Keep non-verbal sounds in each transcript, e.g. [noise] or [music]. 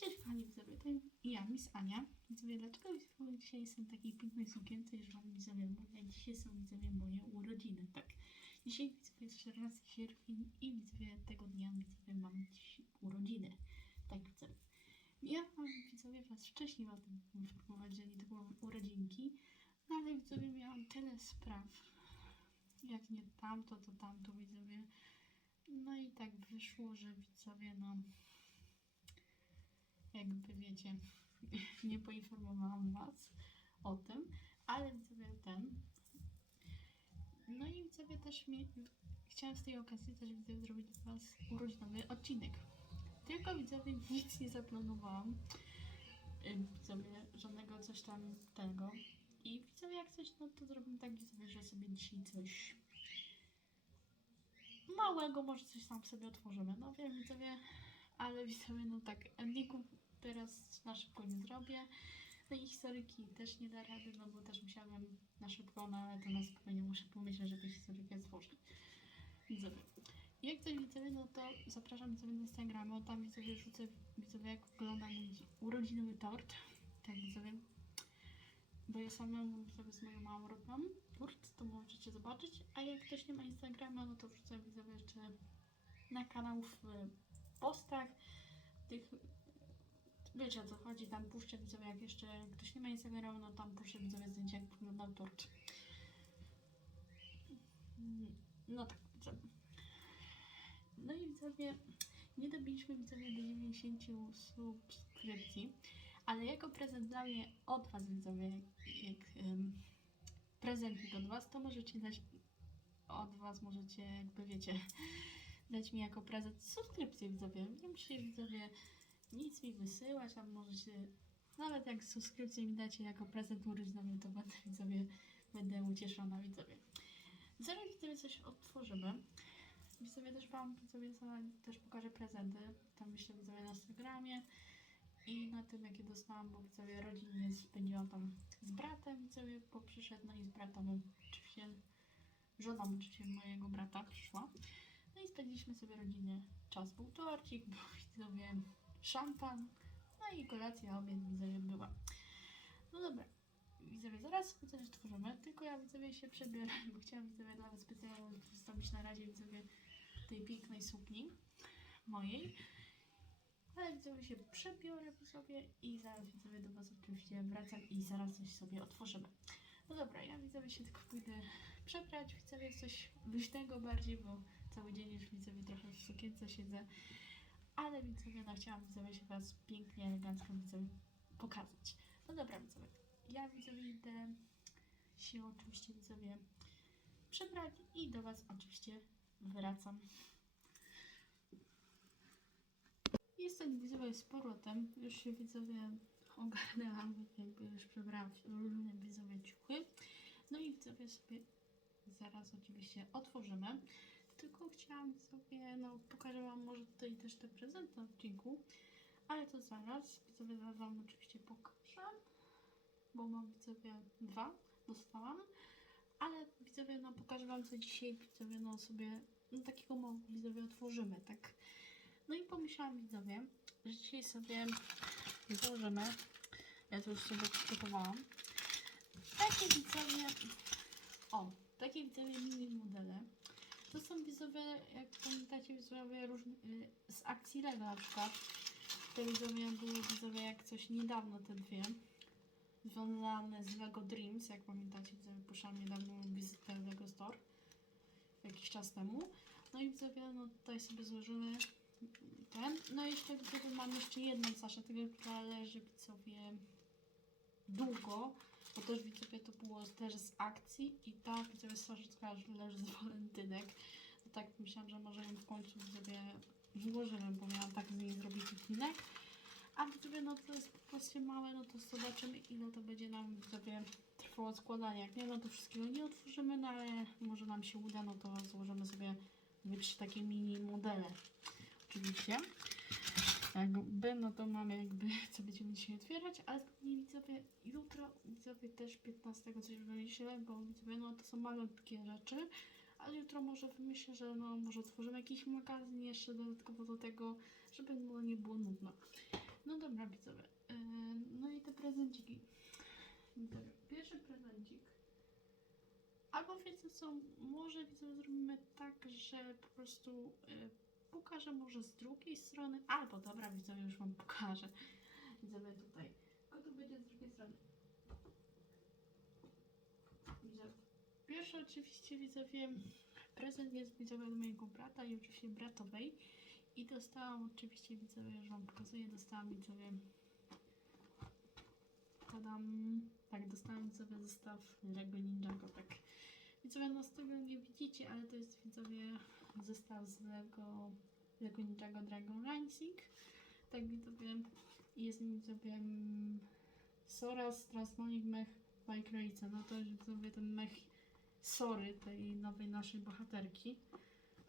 kochani widzowie, to ja, Miss Ania. Widzowie, dlaczego widzowie, dzisiaj jestem w takiej pięknej sukience, że wam widzowie mówię, dzisiaj są widzowie moje urodziny, tak. Dzisiaj widzowie jest 14 sierpień i widzowie tego dnia widzowie mam dziś urodziny, tak widzowie. Ja mam widzowie was wcześniej o tym informować, że nie to były urodzinki, no ale widzowie miałam tyle spraw, jak nie tamto, to tamto widzowie. No i tak wyszło, że widzowie no jakby wiecie, [laughs] nie poinformowałam Was o tym, ale widzowie ten. No i widzowie też mi, chciałam z tej okazji też widzowie zrobić dla Was urodzinowy odcinek. Tylko widzowie nic nie zaplanowałam. Ym, Widzowie żadnego coś tam tego. I widzowie jak coś, no to zrobimy tak widzowie, że sobie dzisiaj coś małego, może coś tam sobie otworzymy. No wiem widzowie, ale widzowie, no tak, endingów teraz na szybko nie zrobię. No i historyki też nie da rady, no bo też musiałam na szybko, no ale to na spokojnie muszę pomyśleć, żeby historykę stworzyć. Widzowie. Jak coś widzowie, no to zapraszam widzowie na Instagrama, tam widzowie rzucę widzowie jak wygląda mój urodzinowy tort. Tak widzowie. Bo ja sama sobie z moją mamą robiłam tort, to możecie zobaczyć. A jak ktoś nie ma Instagrama, no to wrzucę widzowie jeszcze na kanał w postach tych wiecie o co chodzi, tam puszczę widzowie jak jeszcze ktoś nie ma Instagrama, no tam puszczę widzowie zdjęcia jak wyglądał tort. No tak, widzowie. No i widzowie, nie dobiliśmy widzowie do 90 subskrypcji, ale jako prezent dla mnie od Was widzowie, jak, um, od Was, to możecie dać od Was możecie jakby wiecie dać mi jako prezent subskrypcję widzowie. Nie musicie widzowie nic mi wysyłać, a możecie nawet jak subskrypcję mi dacie jako prezent urodzinowy, to będę widzowie, będę ucieszona widzowie. Zaraz widzowie coś otworzymy. Widzowie też wam widzowie też pokażę prezenty. Tam myślę widzowie na Instagramie i na tym jakie dostałam, bo widzowie rodzinnie spędziłam tam z bratem widzowie, bo przyszedł, no i z bratem oczywiście żoną oczywiście mojego brata przyszła. No i spędziliśmy sobie rodzinnie czas. Był torcik, był widzowie szampan, no i kolacja, obiad widzowie była. No dobra, widzowie, zaraz coś otworzymy, tylko ja widzowie się przebiorę, bo chciałam widzowie dla was specjalnie przedstawić na razie widzowie tej pięknej sukni mojej. Ale widzowie się przebiorę sobie i zaraz widzowie do was oczywiście wracam i zaraz coś sobie otworzymy. No dobra, ja widzowie się tylko pójdę przebrać, widzowie coś luźnego bardziej, bo cały dzień już widzowie trochę w sukience siedzę. Ale widzowie, no chciałam widzowie się was pięknie, elegancko widzowie pokazać. No dobra widzowie, ja widzowie idę się oczywiście widzowie przebrać i do was oczywiście wracam. Jestem widzowie z powrotem, już się widzowie ogarnęłam, jakby już przebrałam się różne widzowie ciuchy. No i widzowie sobie zaraz oczywiście otworzymy. Tylko chciałam sobie, no pokażę Wam może tutaj też te prezenty na odcinku, ale to zaraz. Widzowie zaraz Wam oczywiście pokażę, bo mam widzowie dwa, dostałam. Ale widzowie, no pokażę Wam co dzisiaj widzowie, no sobie, no takiego małego widzowie otworzymy, tak. No i pomyślałam widzowie, że dzisiaj sobie założymy, ja to już sobie przygotowałam, takie widzowie, o, takie widzowie mini modele. To są widzowie, jak pamiętacie, widzowie różne, y, z akcji Lego na przykład. Te widzowie były widzowie jak coś niedawno te dwie. Związane z Lego Dreams, jak pamiętacie, widzowie puszczałam niedawno wizytę Lego Store. Jakiś czas temu. No i widzowie, no tutaj sobie złożymy ten. No i jeszcze widzowie mam jeszcze jedną Saszę, tego która leży widzowie długo, bo też widzowie to było też z akcji i ta widzowie Saszycka leży z walentynek. To tak myślałam, że może ją w końcu widzowie złożymy, bo miałam tak z niej zrobić odcinek. A widzowie, no to jest po małe, no to zobaczymy ile to będzie nam widzowie trwało składanie. Jak nie, no to wszystkiego nie otworzymy, no ale może nam się uda, no to złożymy sobie trzy takie mini modele. Oczywiście jakby, no to mamy jakby, [laughs] co będziemy dzisiaj otwierać, ale pewnie widzowie, jutro widzowie też 15 coś wymyślę, bo widzowie, no to są malutkie rzeczy, ale jutro może wymyślę, że no może otworzymy jakiś magazyn jeszcze dodatkowo do tego, żeby no, nie było nudno. No dobra widzowie, yy, no i te prezenciki. Pierwszy prezencik Albo wiecie co, może widzę, zrobimy tak, że po prostu e, pokażę może z drugiej strony, albo dobra, widzowie, już wam pokażę. Widzowie tutaj. A tu będzie z drugiej strony. Widzowie. Pierwszy oczywiście widzowie, prezent jest widzowie od mojego brata i oczywiście bratowej. I dostałam oczywiście widzowie, już wam pokazuję, dostałam widzowie Tadam. Tak, dostałam widzowie zestaw Lego Ninjago, tak. Widzowie, no z tego nie widzicie, ale to jest widzowie zestaw z Lego, Lego Ninjago Dragon Rising. Tak widzowie, jest nim widzowie mm, Soras, Transmonic Mech, Bajkroica. No to jest widzowie ten mech Sory, tej nowej naszej bohaterki.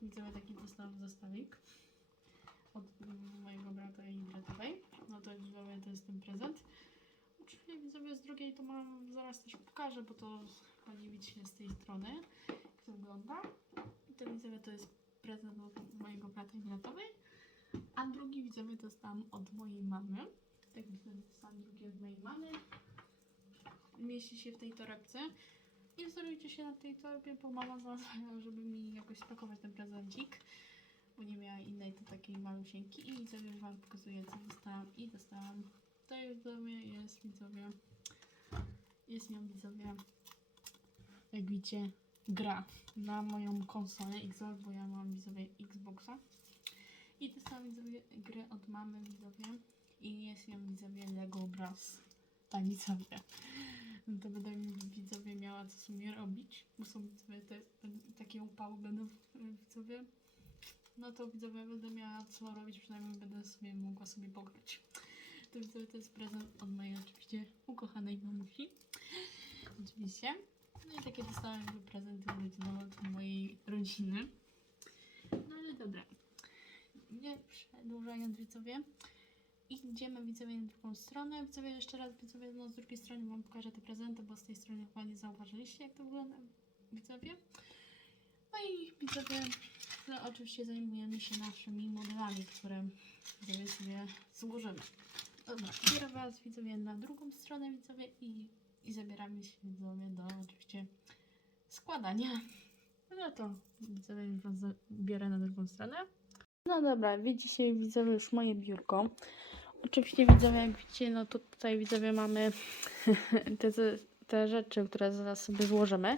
Widzowie taki dostałam zestawik od mojego brata i bratowej. No to widzowie, to jest ten prezent. Oczywiście widzowie z drugiej to mam zaraz też pokażę, bo to chyba nie widzicie z tej strony, jak to wygląda. I to widzowie to jest prezent od mojego brata i bratowej. A drugi widzowie dostałam od mojej mamy. Tak widzowie dostałam drugi od mojej mamy. Mieści się w tej torebce. Nie wzorujcie się na tej torbie, bo mama załatwiała, żeby mi jakoś spakować ten prezencik. Bo nie miała innej, to takiej malusieńki. I widzowie wam pokazuję, co dostałam. I dostałam Tutaj widzowie jest widzowie. Jest nią widzowie. Jak widzicie, gra na moją konsolę Xbox, bo ja mam widzowie Xboxa. I dostałam widzowie grę od mamy widzowie. I jest nią widzowie Lego Bros. Tak widzowie. No to będę widzowie miała co sobie robić, bo są widzowie te, takie upały będą widzowie. No to widzowie będę miała co robić, przynajmniej będę sobie mogła sobie pograć. To widzowie to jest prezent od mojej oczywiście ukochanej mamusi. Oczywiście. No i takie dostałem jakby prezenty urodzinowe od mojej rodziny. No ale dobra. Nie przedłużając widzowie. Idziemy widzowie na drugą stronę. Widzowie jeszcze raz widzowie no, z drugiej strony wam pokażę te prezenty, bo z tej strony chyba nie zauważyliście jak to wygląda widzowie. No i widzowie, no, oczywiście zajmujemy się naszymi modelami, które widzowie sobie złożymy. Dobra, biorę Was widzowie na drugą stronę widzowie i, i zabieramy się do oczywiście składania. No to widzowie już Was biorę na drugą stronę. No dobra, widzicie widzowie już moje biurko. Oczywiście widzowie, jak widzicie, no tutaj widzowie mamy [laughs] te, te rzeczy, które zaraz sobie złożymy.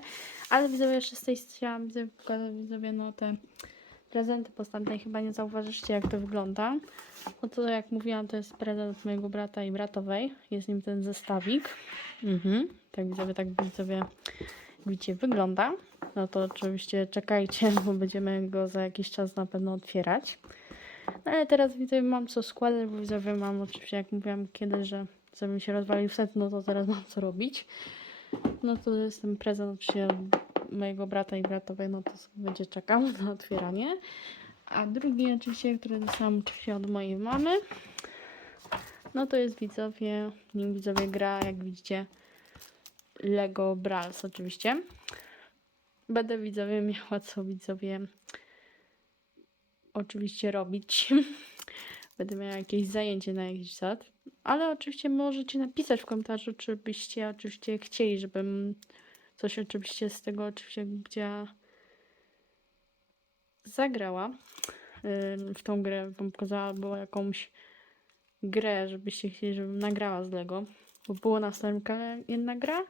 Ale widzowie jeszcze z tej strony widzowie pokazać widzowie no te prezenty postępnej chyba nie zauważyliście jak to wygląda. No to jak mówiłam, to jest prezent mojego brata i bratowej. Jest nim ten zestawik. Mhm. Tak widzowie, tak widzowie widzicie wygląda. No to oczywiście czekajcie, [laughs] bo będziemy go za jakiś czas na pewno otwierać. No ale teraz widzowie mam co składać, bo widzowie mam oczywiście, jak mówiłam kiedyś, że co mi się rozwalił set, no to teraz mam co robić. No to jest ten prezent oczywiście mojego brata i bratowej, no to będzie czekał na otwieranie. A drugi oczywiście, który dostałam oczywiście od mojej mamy, no to jest widzowie, nim widzowie gra, jak widzicie, Lego Brawls oczywiście. Będę widzowie miała co widzowie oczywiście robić. [laughs] Będę miała jakieś zajęcie na jakiś czas. Ale oczywiście możecie napisać w komentarzu, czy byście oczywiście chcieli, żebym coś oczywiście z tego oczywiście gdzie zagrała w tą grę, wam pokazała, albo jakąś grę, żebyście chcieli, żebym nagrała z Lego. Bo było na starym kanale jedna gra,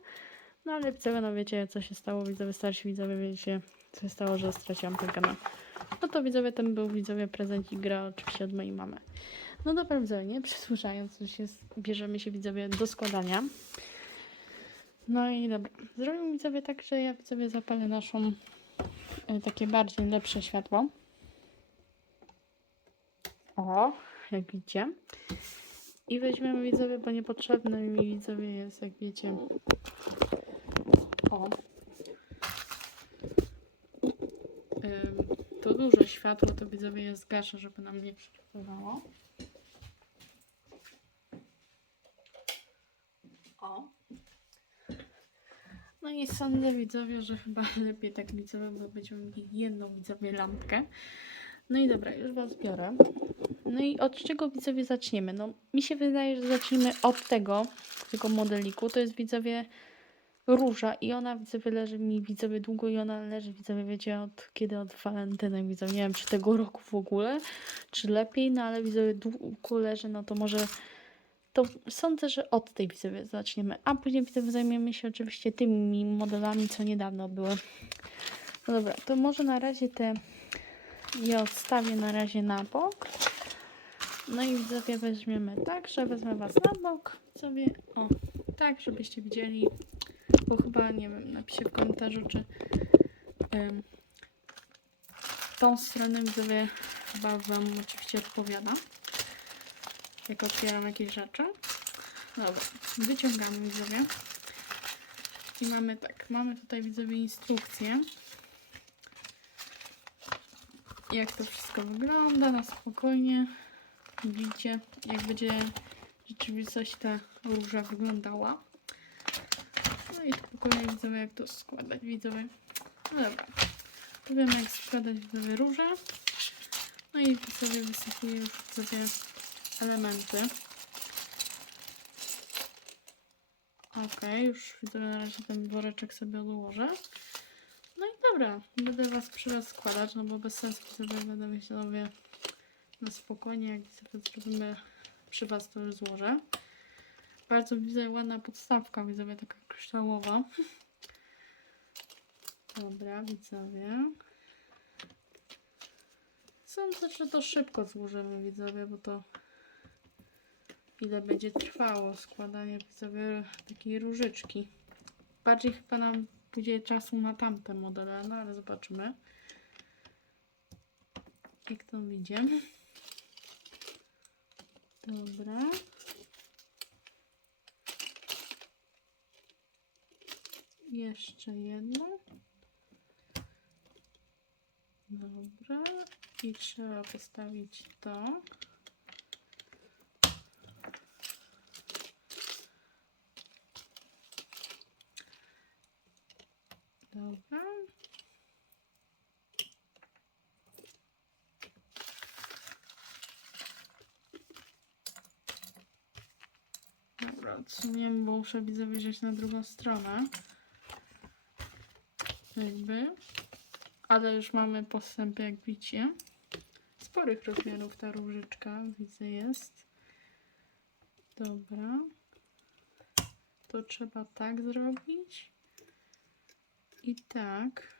no ale widzowie, no wiecie co się stało, widzowie, starsi widzowie, wiecie co się stało, że straciłam ten kanał. No to widzowie, ten był widzowie prezent i gra oczywiście od mojej mamy. No dobra, widzowie, nie przysłuchając, już jest, bierzemy się widzowie do składania. No i dobra, zrobimy widzowie tak, że ja widzowie zapalę naszą y, takie bardziej lepsze światło. O, jak widzicie. I weźmiemy widzowie, bo niepotrzebne mi widzowie jest, jak wiecie. O. Ym, to duże światło, to widzowie jest gaszę, żeby nam nie przeszkadzało. O. No i sądzę widzowie, że chyba [laughs] lepiej tak widzowie, bo będziemy mieli jedną widzowie lampkę. No i dobra, już was biorę. No i od czego widzowie zaczniemy? No mi się wydaje, że zaczniemy od tego, tego modeliku. To jest widzowie róża i ona widzowie leży mi widzowie długo i ona leży widzowie wiecie od kiedy od walentynek widzowie. Nie wiem czy tego roku w ogóle, czy lepiej, no ale widzowie długo leży, no to może to sądzę, że od tej widzowie zaczniemy, a później widzowie zajmiemy się oczywiście tymi modelami, co niedawno były. No dobra, to może na razie te je odstawię na razie na bok. No i widzowie weźmiemy tak, że wezmę was na bok. Widzowie, o, tak, żebyście widzieli. Bo chyba, nie wiem, napiszę w komentarzu, czy ym, tą stronę widzowie chyba wam oczywiście odpowiada. Jak otwieram jakieś rzeczy. Dobra, wyciągamy widzowie. I mamy tak, mamy tutaj widzowie instrukcję jak to wszystko wygląda na spokojnie. Widzicie, jak będzie w rzeczywistości ta róża wyglądała. No i spokojnie widzowie, jak to składać, widzowie. No dobra, to jak składać widzowie różę. No i sobie wysypuję już widzowie elementy. Ok, już widzowie na razie ten woreczek sobie odłożę. No i dobra, będę was przy was składać, no bo bez sensu sobie będę myśleć na spokojnie, jak sobie zrobimy przy was to już złożę. Bardzo widzę ładna podstawka, widzowie taka kryształowa. Dobra, widzowie. Sądzę, że to szybko złożymy, widzowie, bo to ile będzie trwało składanie widzowie takiej różyczki. Bardziej chyba nam pójdzie czasu na tamte modele, no ale zobaczymy. Jak to idzie. Dobra. Jeszcze jedno. Dobra. I trzeba postawić to. Dobra. Dobra, odsuniemy, bo muszę widzę wyjrzeć na drugą stronę. Jakby. Ale już mamy postęp, jak widzicie. Sporych rozmiarów ta różyczka, widzę, jest. Dobra. To trzeba tak zrobić. I tak.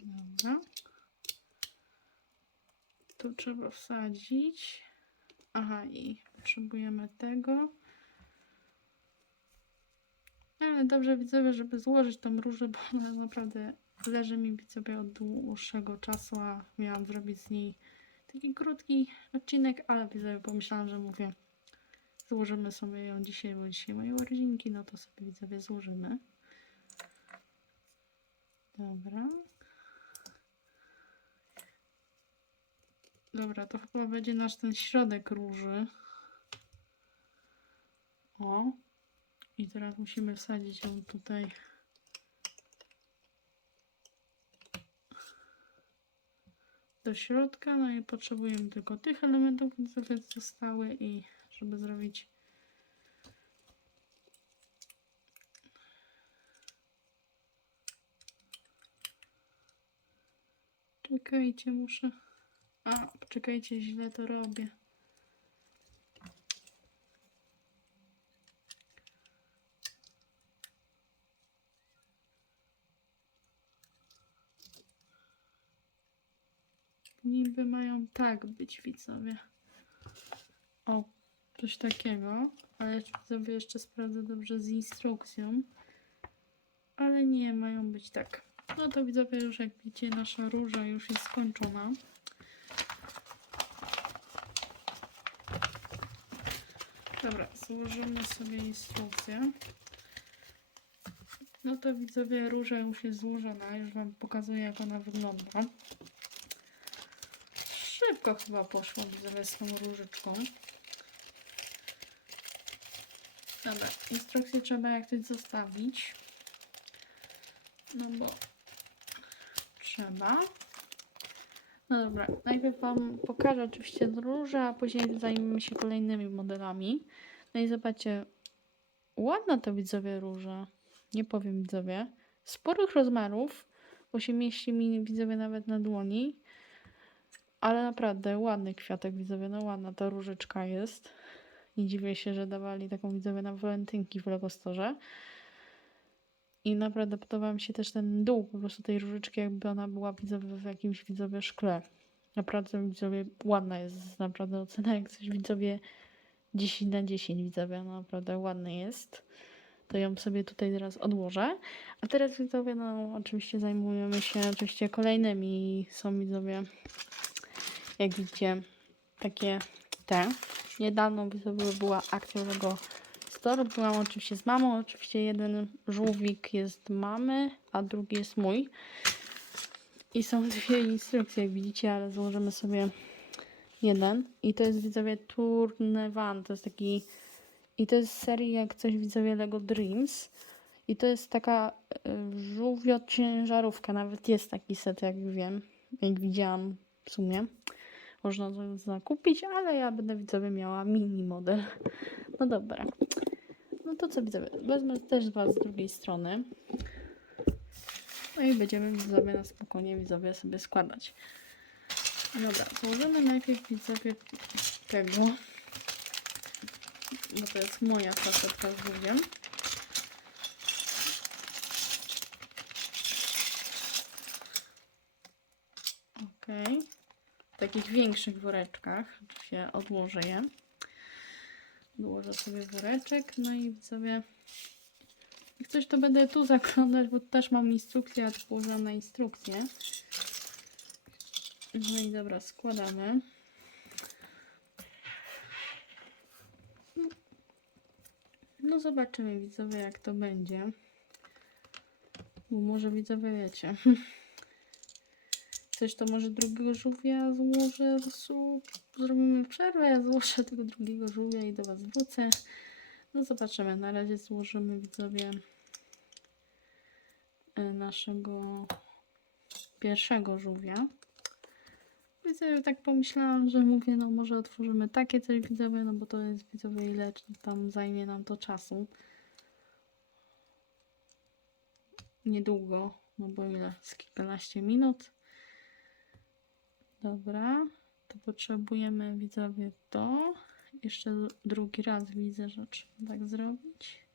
Dobra. Tu trzeba wsadzić. Aha, i potrzebujemy tego. Ale dobrze widzowie, żeby złożyć tą różę, bo ona naprawdę leży mi widzowie od dłuższego czasu, a miałam zrobić z niej taki krótki odcinek, ale widzowie pomyślałam, że mówię, Złożymy sobie ją dzisiaj, bo dzisiaj moje urodzinki, no to sobie widzowie złożymy. Dobra. Dobra, to chyba będzie nasz ten środek róży. O. I teraz musimy wsadzić ją tutaj. Do środka, no i potrzebujemy tylko tych elementów, które zostały i żeby zrobić Czekajcie, muszę. A, poczekajcie, źle to robię. Niby mają tak być widzowie. Coś takiego, ale sobie jeszcze sprawdzę dobrze z instrukcją. Ale nie, mają być tak. No to widzowie już jak widzicie nasza róża już jest skończona. Dobra, złożymy sobie instrukcję. No to widzowie róża już jest złożona, już Wam pokazuję jak ona wygląda. Szybko chyba poszło widzowie z tą różyczką. Dobra, instrukcję trzeba jak coś zostawić. No bo trzeba. No dobra, najpierw Wam pokażę oczywiście róże, a później zajmiemy się kolejnymi modelami. No i zobaczcie, ładna to widzowie róża. Nie powiem widzowie. Sporych rozmiarów, bo się mieści mi widzowie nawet na dłoni. Ale naprawdę ładny kwiatek widzowie, no ładna ta różyczka jest. Nie dziwię się, że dawali taką widzowie na walentynki w Lego Store. I naprawdę podoba mi się też ten dół po prostu tej różyczki, jakby ona była widzowie w jakimś widzowie szkle. Naprawdę widzowie ładna jest, naprawdę ocena jak coś widzowie 10 na 10 widzowie, no naprawdę ładny jest. To ją sobie tutaj teraz odłożę. A teraz widzowie, no oczywiście zajmujemy się oczywiście kolejnymi. Są widzowie, jak widzicie, takie te. Niedawno była akcja tego Store. Byłam oczywiście z mamą. Oczywiście jeden żółwik jest mamy, a drugi jest mój. I są dwie instrukcje, jak widzicie, ale złożymy sobie jeden. I to jest widzowie Turnevan. To jest taki. I to jest serii jak coś widzowie Lego Dreams. I to jest taka y, żółwio ciężarówka. Nawet jest taki set, jak wiem. Jak widziałam w sumie. Można to zakupić, ale ja będę widzowie miała mini model. No dobra. No to co widzowie? Wezmę też dwa z drugiej strony. No i będziemy widzowie na spokojnie widzowie sobie składać. Dobra, złożymy najpierw widzowie tego. Bo to jest moja facetka z żółwiem. Okej. W takich większych woreczkach. Oczywiście odłożę je. Odłożę sobie woreczek. No i widzowie jak coś to będę tu zaglądać, bo też mam instrukcję, a tu na instrukcję. No i dobra, składamy. No zobaczymy widzowie jak to będzie. Bo może widzowie wiecie. [laughs] Coś to może drugiego żółwia złożę, zrobimy przerwę, ja złożę tego drugiego żółwia i do Was wrócę. No zobaczymy, na razie złożymy widzowie e, naszego pierwszego żółwia. Widzowie, tak pomyślałam, że mówię, no może otworzymy takie coś widzowie, no bo to jest widzowie ile tam zajmie nam to czasu. Niedługo, no bo ile? Z kilkanaście minut. Dobra, to potrzebujemy widzowie to. Jeszcze drugi raz widzę, że trzeba tak zrobić.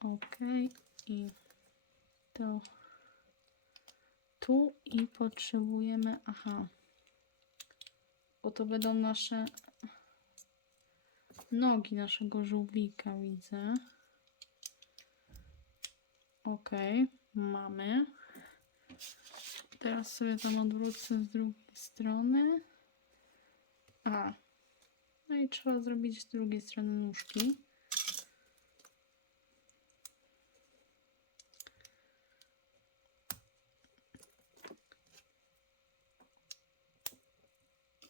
Ok, i to tu i potrzebujemy, aha, bo to będą nasze nogi naszego żółwika, widzę. Ok, mamy. Teraz sobie tam odwrócę z drugiej strony. A, no i trzeba zrobić z drugiej strony nóżki.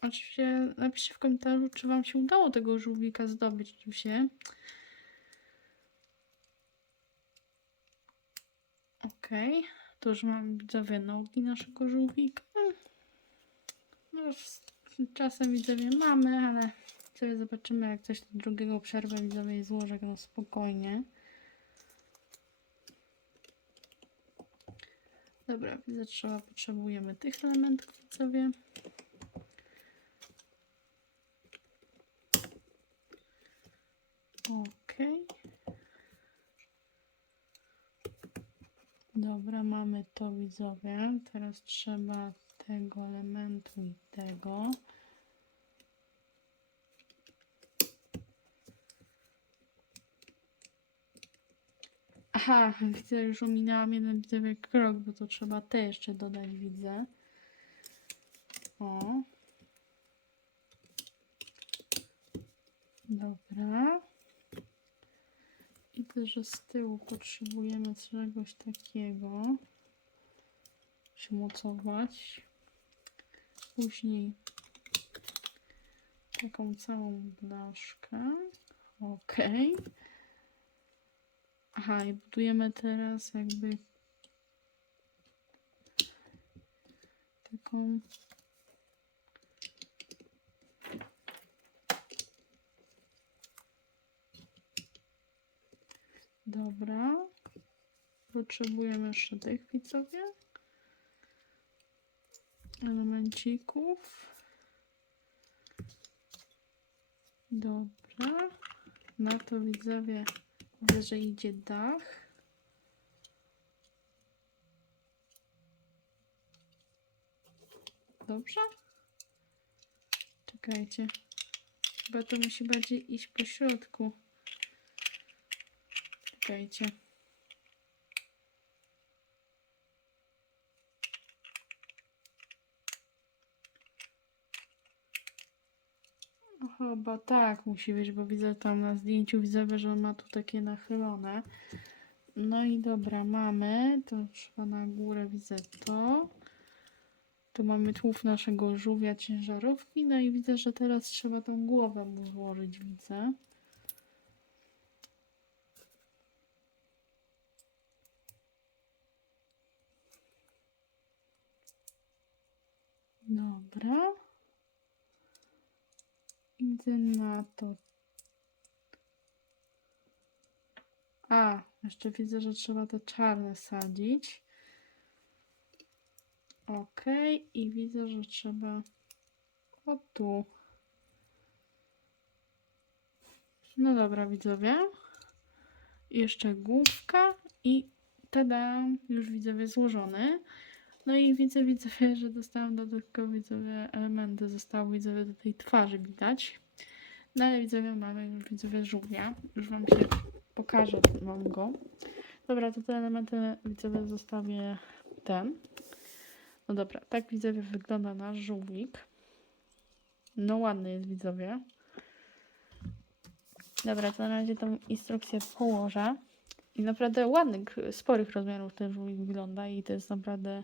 Oczywiście napiszcie w komentarzu, czy Wam się udało tego żółwika zdobyć. Oczywiście. Okej, to już mam widzowie nogi naszego żółwika. No, czasem widzowie mamy, ale sobie zobaczymy, jak coś drugiego przerwę widzowie i no spokojnie. Dobra, widzę, trzeba, potrzebujemy tych elementów widzowie. Ok. Dobra, mamy to widzowie. Teraz trzeba tego elementu i tego. Aha, widzę, już ominęłam jeden widzowie krok, bo to trzeba te jeszcze dodać, widzę. O. Dobra. I też, z tyłu potrzebujemy czegoś takiego. Przymocować. Później taką całą blaszkę. Ok. Aha, i budujemy teraz jakby ręką. Dobra. Potrzebujemy jeszcze tych widzowie. Elemencików. Dobra. Na to widzowie wyżej idzie dach. Dobrze? Czekajcie. Chyba to musi bardziej iść po środku. Czekajcie. No Chyba tak musi być, bo widzę tam na zdjęciu, widzę, że on ma tu takie nachylone. No i dobra, mamy. To trzeba na górę, widzę to. Tu mamy tłów naszego żółwia ciężarówki. No i widzę, że teraz trzeba tą głowę mu złożyć, widzę. Dobra. Idę na to. A, jeszcze widzę, że trzeba te czarne sadzić. Ok, i widzę, że trzeba o tu. No dobra, widzowie. Jeszcze główka i tada, już widzowie złożony. No i widzę, widzowie, że dostałam dodatkowe widzowie elementy, zostało widzowie do tej twarzy widać. No ale widzowie mamy już widzowie żółwia. Już wam się pokażę wam go. Dobra, to te elementy widzowie zostawię ten. No dobra, tak widzowie wygląda nasz żółwik. No ładny jest widzowie. Dobra, to na razie tą instrukcję położę. I naprawdę ładnych, sporych rozmiarów ten żółwik wygląda i to jest naprawdę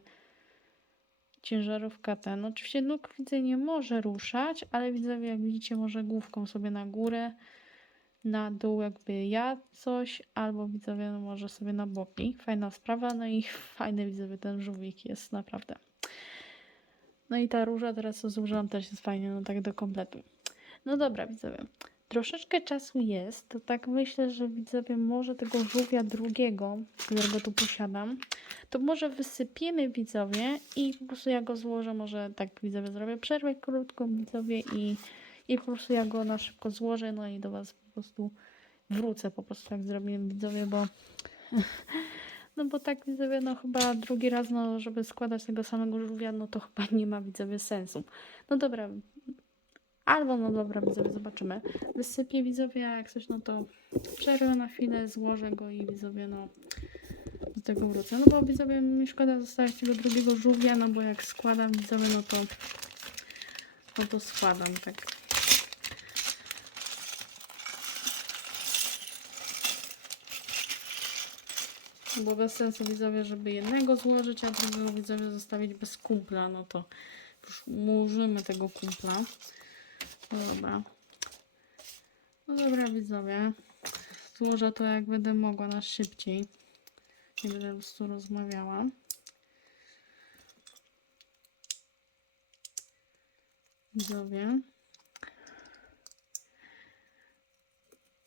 ciężarówka ten. Oczywiście nóg widzę nie może ruszać, ale widzowie jak widzicie może główką sobie na górę, na dół jakby ja coś, albo widzowie no może sobie na boki. Fajna sprawa, no i [laughs] fajny widzowie ten żółwik jest naprawdę. No i ta róża teraz co zużyłam też jest fajnie, no tak do kompletu. No dobra widzowie, troszeczkę czasu jest, to tak myślę, że widzowie może tego żółwia drugiego, którego tu posiadam, to może wysypiemy widzowie i po prostu ja go złożę, może tak widzowie zrobię przerwę krótką widzowie i, i po prostu ja go na szybko złożę, no i do Was po prostu wrócę po prostu tak zrobiłem widzowie, bo [laughs] no bo tak widzowie, no chyba drugi raz, no żeby składać tego samego żółwia, no to chyba nie ma widzowie sensu. No dobra, albo no dobra widzowie, zobaczymy. Wysypię widzowie, jak coś, no to przerwę na chwilę, złożę go i widzowie, no do tego wrócę. No bo widzowie, mi szkoda zostawić tego drugiego żółwia, no bo jak składam widzowie, no to no to składam, tak. Bo bez sensu widzowie, żeby jednego złożyć, a drugiego widzowie zostawić bez kumpla, no to już tego kumpla. No dobra. No dobra widzowie. Złożę to jak będę mogła na szybciej. Nie będę po prostu rozmawiała. Widzowie.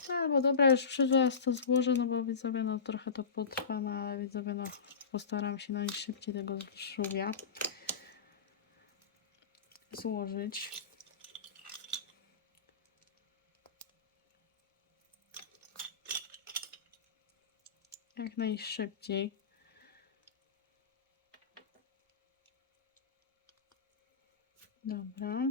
Albo dobra, już przyszła raz to złożę, no bo widzowie, no trochę to potrwa, no ale widzowie, no postaram się najszybciej tego żółwia złożyć. Jak najszybciej. Dobra.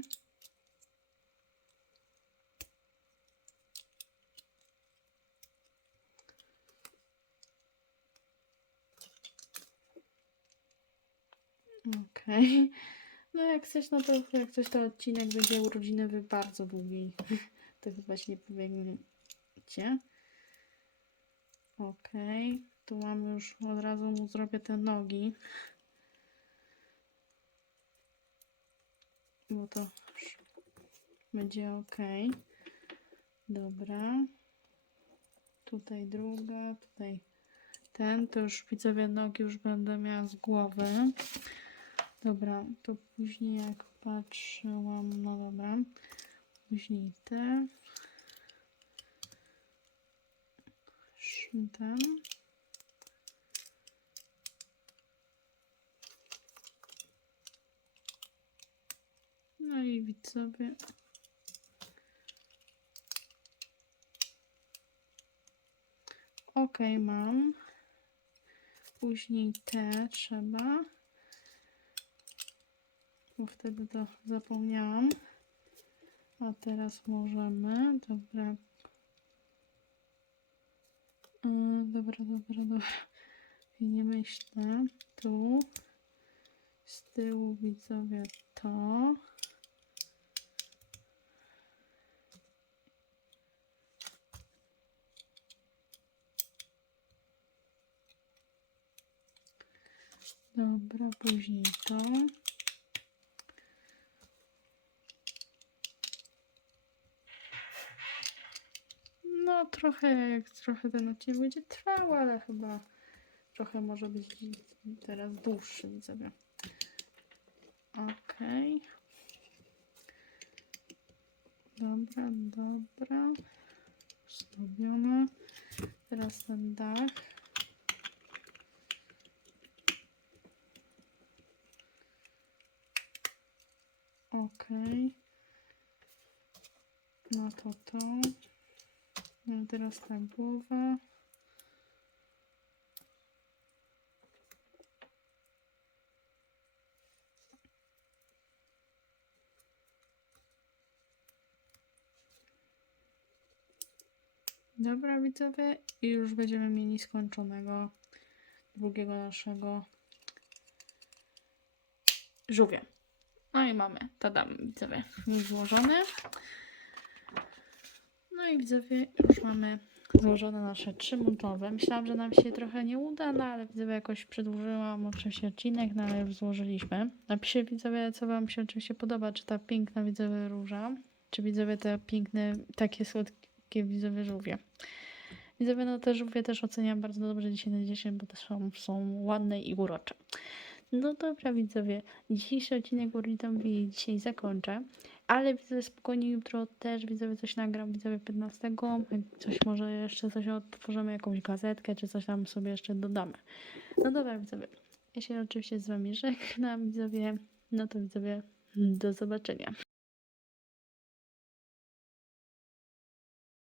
Okej. No jak coś, no to jak coś, to odcinek będzie urodzinowy bardzo długi. [laughs] To chyba się nie powiecie. Okej. Tu mam już, od razu mu zrobię te nogi. Bo to będzie ok. Dobra. Tutaj druga, tutaj ten. To już widzowie nogi już będę miała z głowy. Dobra, to później jak patrzyłam, no dobra, później te, ten, no i widzowie, ok, mam, później te trzeba, bo wtedy to zapomniałam. A teraz możemy. Dobra. Yy, dobra, dobra, dobra. Nie myślę. Tu. Z tyłu widzowie to. Dobra, później to. Trochę, trochę ten odcinek będzie trwał, ale chyba trochę może być teraz dłuższy, widzowie. Okej. Dobra, dobra. Zrobione. Teraz ten dach. Okej. No to to. No teraz ta głowa. Dobra widzowie i już będziemy mieli skończonego drugiego naszego żółwia. No i mamy, tadam widzowie, złożony. No i widzowie, już mamy złożone nasze trzy montowe. Myślałam, że nam się trochę nie uda, no ale widzowie jakoś przedłużyłam oczywiście odcinek, no ale już złożyliśmy. Napiszcie widzowie, co wam się oczywiście podoba, czy ta piękna widzowie róża, czy widzowie te piękne, takie słodkie widzowie żółwie. Widzowie, no te żółwie też oceniam bardzo dobrze dzisiaj na 10, bo też są, są ładne i urocze. No dobra widzowie, dzisiejszy odcinek Ornitowi dzisiaj zakończę, ale widzowie spokojnie jutro też widzowie coś nagram, widzowie 15, jak coś może jeszcze coś otworzymy, jakąś gazetkę, czy coś tam sobie jeszcze dodamy. No dobra widzowie, ja się oczywiście z wami żegnam widzowie, no to widzowie do zobaczenia.